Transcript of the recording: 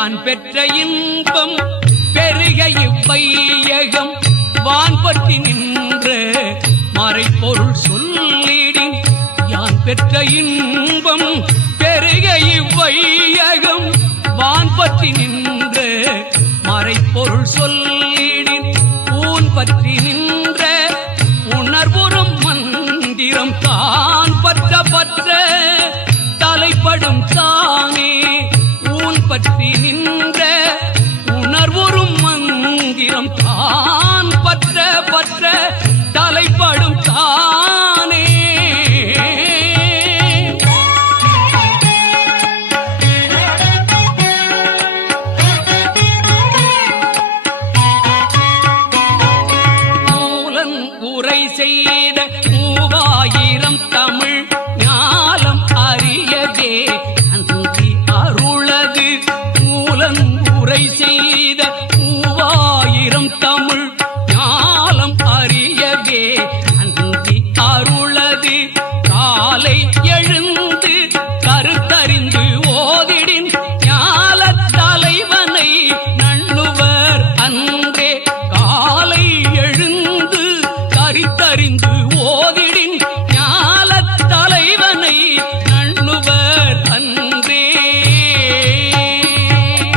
யான் பெற்ற இன்பம் பெருக இவ்வையகம். வான்பற்றி நின்று மறைப்பொருள் சொல்லிடின் யான் பெற்ற இன்பம் பெருக இவ்வையகம். வான்பற்றி நின்று மறைப்பொருள் சொல்லிடின் ஊன் பற்றி நின்ற உணர்வுறும் மந்திரம் தான் பற்ற பற்ற தலைப்படும் தான் பற்றி நின்ற உணர்வொரு மந்திரம் தான் எழுந்து கருத்தறிந்து ஓதிடின் ஞாலத் தலைவனை நண்ணுவர் அன்றே காலை எழுந்து கருத்தறிந்து ஓதி